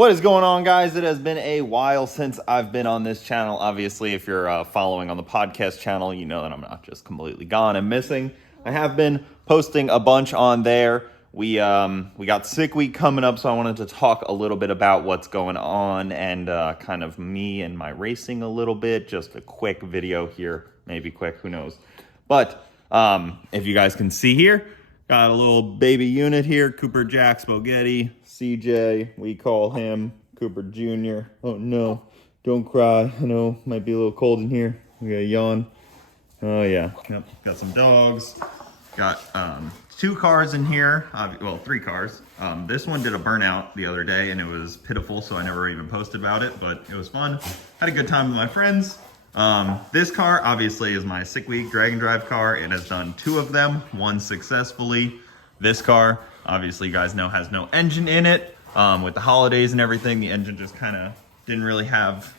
What is going on, guys? It has been a while since I've been on this channel. Obviously, if you're following on the podcast channel, you know that I'm not just completely gone and missing. I have been posting a bunch on there. We got Sick Week coming up, so I wanted to talk a little bit about what's going on and kind of me and my racing a little bit. Just a quick video here, maybe quick, who knows. But if you guys can see here, got a little baby unit here, Cooper Jack Spaghetti, CJ, we call him Cooper Jr. Oh no, don't cry. I know, might be a little cold in here. We got a yawn. Oh yeah, yep. Got some dogs. Got 2 cars in here, well, 3 cars. This one did a burnout the other day and it was pitiful, so I never even posted about it, but it was fun. Had a good time with my friends. This car obviously is my Sick Week Drag and Drive car. It has done 2 of them, 1 successfully. This car, obviously you guys know, has no engine in it. With the holidays and everything, the engine just kind of didn't really have,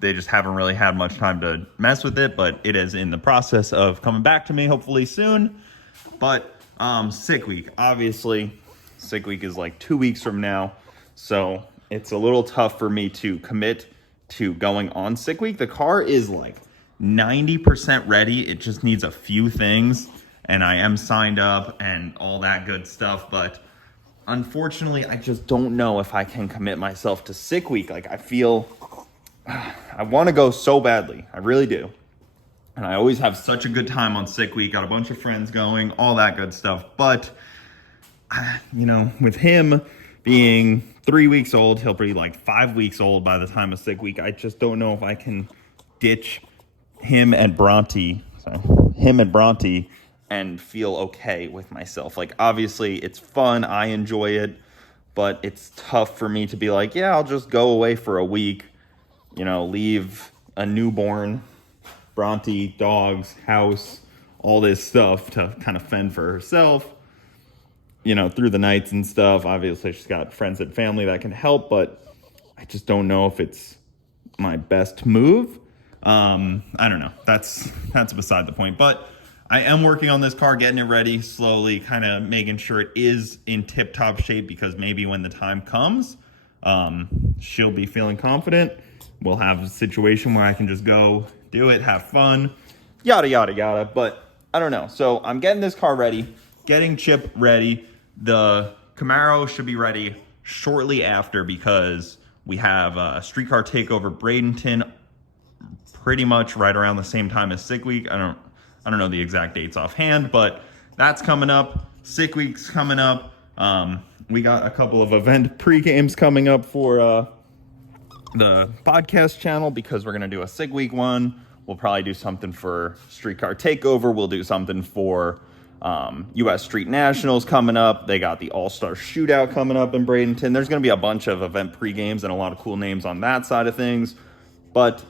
they just haven't really had much time to mess with it, but it is in the process of coming back to me hopefully soon. But Sick Week, obviously, Sick Week is like 2 weeks from now, so it's a little tough for me to commit to going on Sick Week. The car is like 90% ready. It just needs a few things, and I am signed up and all that good stuff, but unfortunately, I just don't know if I can commit myself to Sick Week. Like, I feel I want to go so badly. I really do. And I always have such a good time on Sick Week. Got a bunch of friends going, all that good stuff. But, with him being 3 weeks old, he'll be like 5 weeks old by the time of Sick Week. I just don't know if I can ditch him and Bronte and feel okay with myself. Like, obviously, it's fun. I enjoy it. But it's tough for me to be like, yeah, I'll just go away for a week. Leave a newborn, Bronte, dogs, house, all this stuff to kind of fend for herself, through the nights and stuff. Obviously, she's got friends and family that can help, but I just don't know if it's my best move. I don't know. That's beside the point. But I am working on this car, getting it ready slowly, kind of making sure it is in tip-top shape, because maybe when the time comes, she'll be feeling confident. We'll have a situation where I can just go do it, have fun, yada, yada, yada. But I don't know. So I'm getting this car ready, getting Chip ready. The Camaro should be ready shortly after, because we have a Streetcar Takeover Bradenton pretty much right around the same time as Sick Week. I don't know the exact dates offhand, but that's coming up. Sick Week's coming up. We got a couple of event pre-games coming up for the podcast channel, because we're going to do a Sick Week one. We'll probably do something for Streetcar Takeover. We'll do something for U.S. Street Nationals coming up. They got the All-Star Shootout coming up in Bradenton. There's going to be a bunch of event pre-games and a lot of cool names on that side of things. But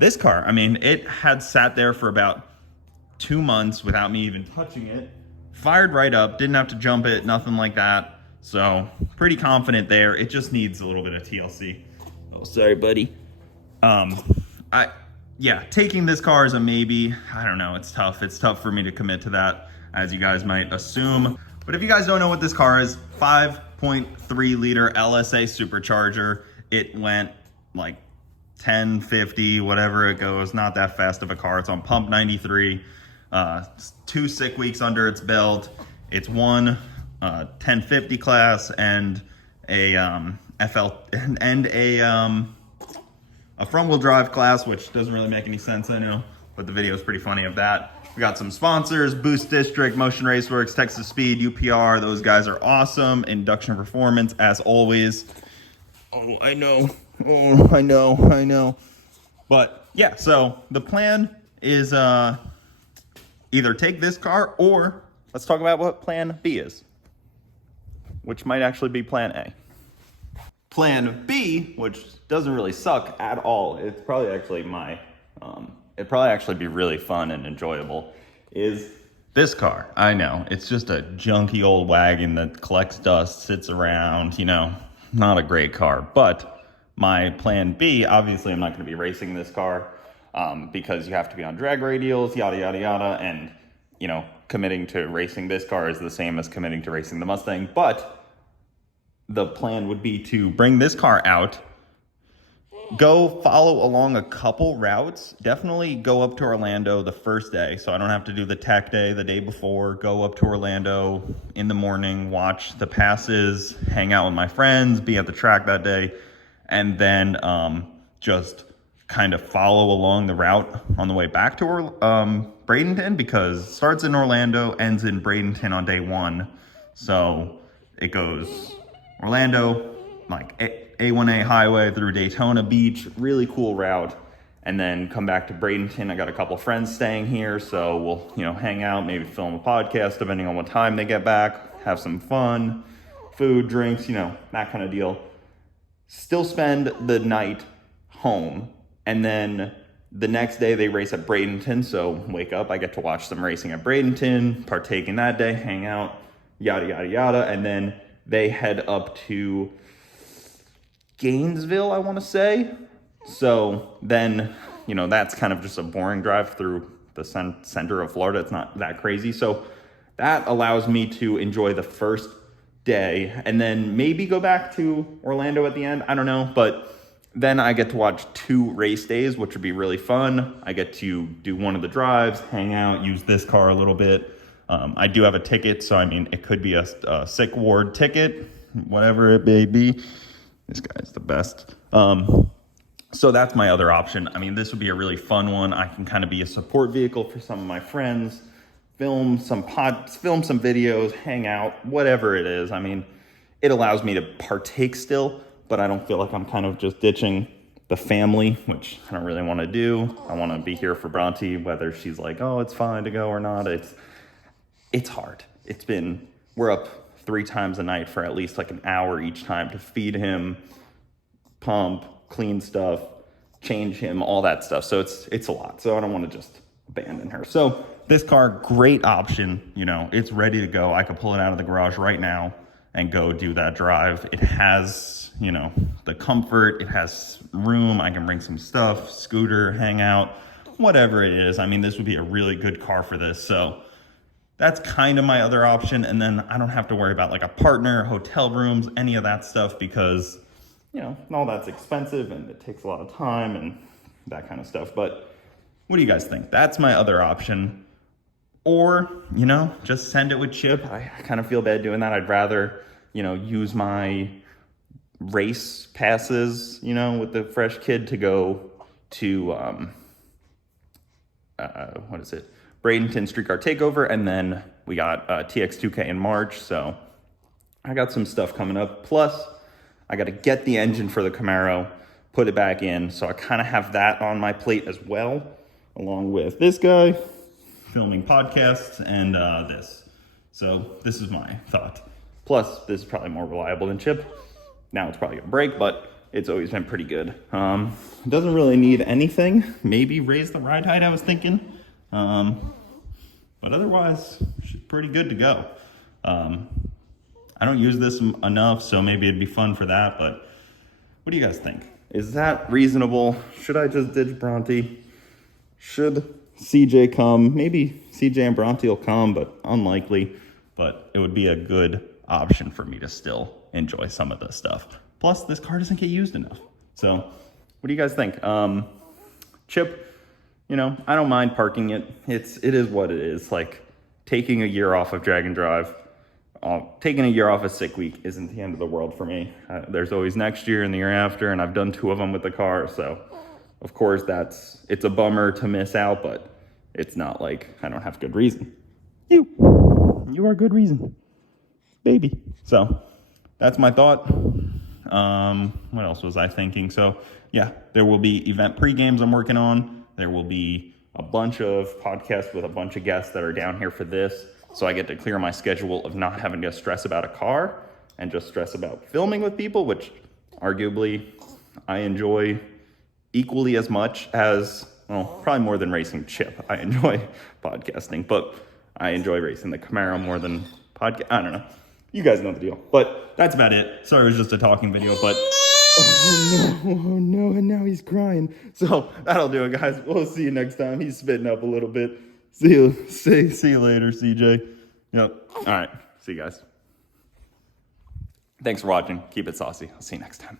this car, it had sat there for about 2 months without me even touching it. Fired right up, didn't have to jump it, nothing like that. So pretty confident there. It just needs a little bit of TLC. Oh, sorry, buddy. Taking this car is a maybe. I don't know. It's tough. It's tough for me to commit to that, as you guys might assume. But if you guys don't know what this car is, 5.3 liter LSA supercharger. It went like 10, 50, whatever it goes. Not that fast of a car. It's on pump 93. 2 Sick Weeks under its belt. It's one 1050 class and a FL and a front-wheel drive class, which doesn't really make any sense, I know, but the video is pretty funny of that. We got some sponsors: Boost District, Motion Raceworks, Texas Speed, UPR. Those guys are awesome. Induction Performance, as always. Oh, I know. Oh, I know. But yeah, so the plan is either take this car, or let's talk about what plan B is, which might actually be plan A. Plan B, which doesn't really suck at all, it's probably actually it'd probably actually be really fun and enjoyable, is this car. I know, it's just a junky old wagon that collects dust, sits around, not a great car. But my plan B, obviously I'm not going to be racing this car, because you have to be on drag radials, yada, yada, yada, and, committing to racing this car is the same as committing to racing the Mustang. But the plan would be to bring this car out, go follow along a couple routes. Definitely go up to Orlando the first day, so I don't have to do the tech day the day before. Go up to Orlando in the morning, watch the passes, hang out with my friends, be at the track that day, and then just kind of follow along the route on the way back to Bradenton, because it starts in Orlando, ends in Bradenton on day one. So it goes Orlando, like A1A highway through Daytona Beach, really cool route, and then come back to Bradenton. I got a couple friends staying here, so we'll, hang out, maybe film a podcast depending on what time they get back, have some fun, food, drinks, that kind of deal. Still spend the night home, and then the next day they race at Bradenton, so wake up, I get to watch them racing at Bradenton, partake in that day, hang out, yada, yada, yada, and then they head up to Gainesville, I want to say. So then, that's kind of just a boring drive through the center of Florida. It's not that crazy. So that allows me to enjoy the first day and then maybe go back to Orlando at the end. I don't know. But then I get to watch 2 race days, which would be really fun. I get to do one of the drives, hang out, use this car a little bit. I do have a ticket, so it could be a sick ward ticket, whatever it may be. This guy's the best. So that's my other option. This would be a really fun one. I can kind of be a support vehicle for some of my friends, film some videos, hang out, whatever it is. It allows me to partake still, but I don't feel like I'm kind of just ditching the family, which I don't really want to do. I want to be here for Bronte, whether she's like, oh, it's fine to go or not. It's hard. We're up 3 times a night for at least like an hour each time to feed him, pump, clean stuff, change him, all that stuff. So it's a lot. So I don't want to just abandon her. So this car, great option. It's ready to go. I could pull it out of the garage right now and go do that drive. It has, the comfort. It has room. I can bring some stuff, scooter, hang out, whatever it is. This would be a really good car for this. So that's kind of my other option. And then I don't have to worry about like a partner, hotel rooms, any of that stuff, because, all that's expensive and it takes a lot of time and that kind of stuff. But what do you guys think? That's my other option. Or, just send it with Chip. I kind of feel bad doing that. I'd rather, use my race passes, with the fresh kid to go to, Bradenton Streetcar Takeover, and then we got TX2K in March, so I got some stuff coming up. Plus, I got to get the engine for the Camaro, put it back in, so I kind of have that on my plate as well, along with this guy, filming podcasts, and this. So this is my thought. Plus, this is probably more reliable than Chip. Now it's probably going to break, but it's always been pretty good. It doesn't really need anything. Maybe raise the ride height, I was thinking. But otherwise, she's pretty good to go. I don't use this enough, so maybe it'd be fun for that, but what do you guys think? Is that reasonable? Should I just ditch Bronte? Should CJ come? Maybe CJ and Bronte will come, but unlikely. But it would be a good option for me to still enjoy some of this stuff. Plus, this car doesn't get used enough. So, what do you guys think? Chip, I don't mind parking it. It is what it is. Like, taking a year off of Drag and Drive, taking a year off of sick week isn't the end of the world for me. There's always next year and the year after, and I've done 2 of them with the car. So, of course, it's a bummer to miss out, but it's not like I don't have good reason. You are good reason, baby. So, that's my thought. What else was I thinking? So, yeah, there will be event pre-games I'm working on. There will be a bunch of podcasts with a bunch of guests that are down here for this. So I get to clear my schedule of not having to stress about a car and just stress about filming with people, which arguably I enjoy equally as much as, well, probably more than racing Chip. I enjoy podcasting, but I enjoy racing the Camaro more than podcast. I don't know. You guys know the deal. But that's about it. Sorry, it was just a talking video, but oh no, and now he's crying. So that'll do it, guys. We'll see you next time. He's spitting up a little bit. See you later, CJ. Yep. All right. See you guys. Thanks for watching. Keep it saucy. I'll see you next time.